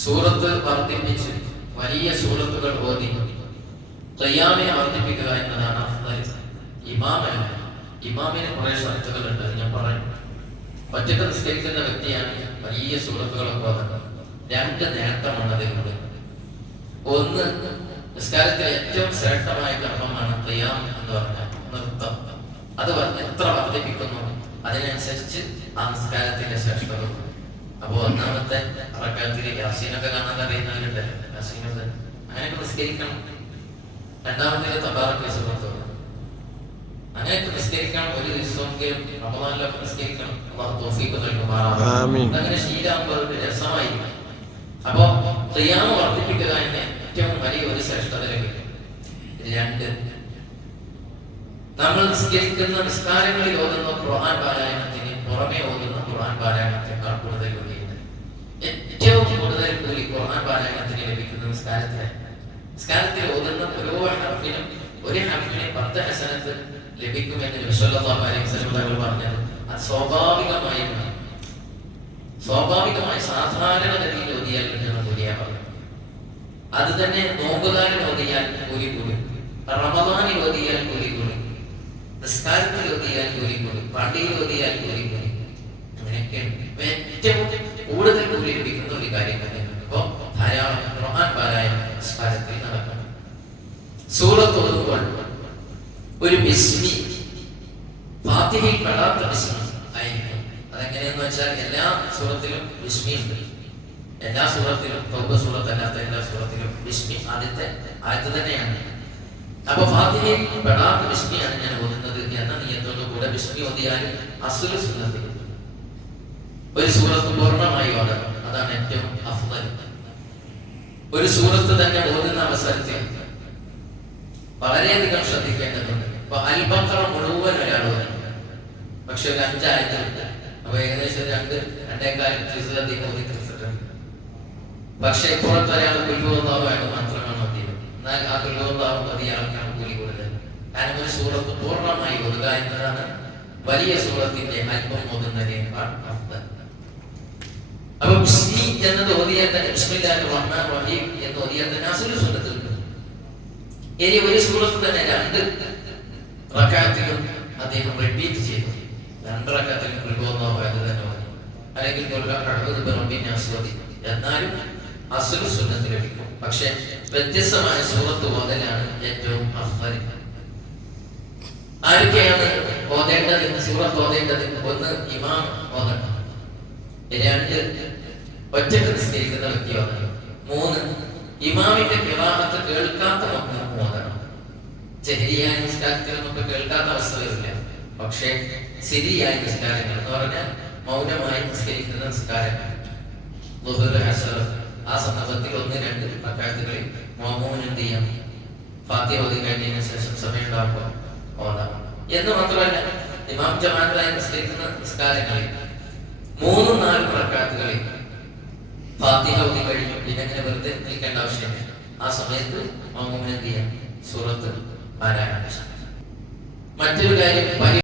സൂറത്ത് വർദ്ധിപ്പിച്ച് വലിയ സൂറത്തുകൾ ഓതി ഖിയാമിനെ വർദ്ധിപ്പിക്കുക എന്നതാണ് അഫ്ളൽ. ഇമാമല്ല, ഇമാമിന് കുറെ ഷർത്തുകളുണ്ട്, ഞാൻ പറയും. ഒറ്റക്ക് നിസ്കരിക്കുന്ന വ്യക്തിയാണ് വലിയ സൂറത്തുകളൊക്കെ ഓതുന്നത്. രണ്ട് നേട്ടമാണ് അതിലുള്ളത്. ഒന്ന്, നിസ്കാരത്തിലെ ഏറ്റവും ശ്രേഷ്ഠമായ കർമ്മമാണ് ഖിയാം എന്ന് പറഞ്ഞാൽ നൃത്തം. അത് എത്ര വർദ്ധിപ്പിക്കുന്നു അതിനനുസരിച്ച് ആ നിസ്കാരത്തിന്റെ ശ്രേഷ്ഠത. അപ്പൊ ഒന്നാമത്തെ റക്അത്തിൽ യാസീനൊക്കെ കാണാൻ അറിയുന്നവരുണ്ട്, യാസീനൊക്കെ അങ്ങനെയൊക്കെ നിസ്കരിക്കണം. രണ്ടാമത്തെ തബാറക സൂറത്ത് അങ്ങനെയൊക്കെ നിസ്കരിക്കണം. ഒരു ദിവസമെങ്കിലും റമദാനിലൊക്കെ നിസ്കരിക്കണം. അല്ലാഹു തൗഫീഖ് നൽകുമാറാവട്ടെ. അങ്ങനെ ശീലമാകുമ്പോൾ അത് രസമായിരിക്കും. അപ്പൊ ഖിയാം വർദ്ധിപ്പിക്കുക എന്ന ഏറ്റവും വലിയ ഒരു ശ്രേഷ്ഠത ലഭിക്കും. രണ്ട്, നമ്മൾ നിസ്കരിക്കുന്ന നിസ്കാരങ്ങളിൽ ഓതുന്ന ഖുർആൻ പാരായണത്തിന് പുറമെ ഓതുന്ന ഖുർആൻ പാരായണത്തെക്കാൾ കൂടുതൽ കൂലിയുണ്ട്. ഏറ്റവും കൂടുതൽ കൂലി ഖുർആൻ പാരായണത്തിന് ലഭിക്കുന്ന നിസ്കാരത്തിൽ ഓതുന്ന ഓരോ ഹർഫിനും ഒരു ഹർഫിന് 10 ഹസനത്ത് ലഭിക്കുമെന്ന് നബി സല്ലല്ലാഹു അലൈഹി വസല്ലം തങ്ങൾ പറഞ്ഞത് അത് സ്വാഭാവികമായി സാധാരണഗതിയിൽ ഓതിയാൽ കിട്ടുന്ന കൂലിയാണ്. അത് തന്നെ നോമ്പുകാരൻ ഓതിയാൽ കൂലി കൂടും, റമദാനിൽ ഓതിയാൽ കൂലി കൂടും, നിസ്കാരത്തിൽ ഓതിയാൽ കൂലി കൂടും, പള്ളിയിൽ ഓതിയാൽ കൂലി കൂടും. അങ്ങനെയൊക്കെയാണ് ഏറ്റവും കൂടുതൽ കൂലി ലഭിക്കുന്ന ഒരു കാര്യം തന്നെ. അപ്പൊ ധാരാളം ഖുർആൻ പാരായണം നിസ്കാരത്തിൽ നടക്കണം. സൂറത്ത് ഓതുമ്പോൾ ഒരു ബിസ്മി, ഫാത്തിഹയിൽ പെടാത്ത ബിസ്മി ആയിരിക്കും. അതെങ്ങനെയെന്ന് വെച്ചാൽ എല്ലാ സൂറത്തിലും ബിസ്മി ഉണ്ട്. എല്ലാ സൂറത്തിലും, തൗബ സൂറത്ത് അല്ലാത്ത എല്ലാ സൂറത്തിലും ബിസ്മി ആദ്യത്തെ തന്നെയാണ്. അപ്പൊ ഫാത്തിഹയിൽ പെടാത്ത ബിസ്മിയാണ് ഞാൻ ഓതുന്നത് എന്ന നിയത്തോടു കൂടെ ബിസ്മി ഓതിയാൽ അസ്ലു സുന്നത്ത് ഒരു സൂറത്ത് പൂർണ്ണമായി ഓതണം. അതാണ് ഏറ്റവും അഫ്ളൽ. ഒരു സൂറത്ത് തന്നെ ഓതുന്ന അവസരത്തിൽ വളരെയധികം ശ്രദ്ധിക്കേണ്ടതുണ്ട്. ഇപ്പൊ അൽ ബഖറ മുഴുവൻ ഒരാൾ ഓതണം, പക്ഷെ ഒരു 5 ആയത്തുണ്ട്. അപ്പൊ ഏകദേശം 2.25 ഓതി തീർത്തിട്ടുണ്ട്. പക്ഷെ പുറത്തൊരാൾ കുല്ലുവല്ലാഹു മാത്രമാണ് ഓതിയത്. എന്നാൽ ആ കുല്ലുവല്ലാഹു ഓതിയ ആൾക്കാണ് കൂലി കൂടുതൽ. കാരണം ഒരു സൂറത്ത് പൂർണ്ണമായി ഓതുക എന്നതാണ് വലിയ സൂറത്തിന്റെ അല്പം ഓതുന്നതിനേക്കാൾ അഫ്ളൽ. അപ്പൊ ബിസ്മി എന്നത് ഓതിയാൽ തന്നെ, ബിസ്മില്ലാഹിർ റഹ്മാനിർ റഹീം എന്ന് ഓതിയാൽ തന്നെ അസ്ലു സുന്നത്ത് കിട്ടും. ഇനി ഒരു സൂറത്ത് തന്നെ 2 റക്അത്തിലും അദ്ദേഹം റിപ്പീറ്റ് ചെയ്തു. 2 റക്അത്തിലും കുൽഹുവല്ലാഹു അഹദ് തന്നെ ഓതി, അല്ലെങ്കിൽ എന്നാലും അസ്ലു സുന്നത്ത് ലഭിക്കും. പക്ഷെ വ്യത്യസ്തമായ സൂറത്ത് ഓതലാണ് ഏറ്റവും അഫ്ളൽ. ആരൊക്കെയാണ് ഓതേണ്ടത്? സൂറത്ത് ഓതേണ്ടത്: 1, ഇമാം ഓതണം. 2, ഒറ്റക്ക് നിസ്കരിക്കുന്ന വ്യക്തി ഓതണം. 3, ഇമാമിന്റെ ഖിറാഅത്ത് കേൾക്കാത്ത മഅ്മൂം ഓതണം. ജഹരിയായ നിസ്കാരത്തിലൊന്നും കേൾക്കാത്ത അവസ്ഥ വരില്ല. പക്ഷേ സിരിയായ നിസ്കാരങ്ങൾ എന്ന് പറഞ്ഞാൽ മൗനമായി നിസ്കരിക്കുന്ന നിസ്കാരങ്ങൾ, ളുഹർ, അസ്ർ, ആ സന്ദർഭത്തിൽ 1, 2 റക്അത്തുകളിൽ മഅ്മൂമിന് എന്ത് ചെയ്യാം? ഫാത്തിഹ ഓതി കഴിഞ്ഞതിന് ശേഷം സമയമുണ്ടാകുമ്പോൾ ഓതാം. എന്ന് മാത്രമല്ല, ഇമാം ജമാഅത്തായി നിസ്കരിക്കുന്ന നിസ്കാരങ്ങളിൽ 3, 4 റക്അത്തുകളിൽ ഫാത്തിഹ ഓതി കഴിഞ്ഞു പിന്നെ അങ്ങനെ വെറുതെ നിൽക്കേണ്ട ആവശ്യമില്ല. ആ സമയത്ത് മഅ്മൂമിന് എന്ത് ചെയ്യാം? സൂറത്ത് പാരായണം. മറ്റൊരു കാര്യം,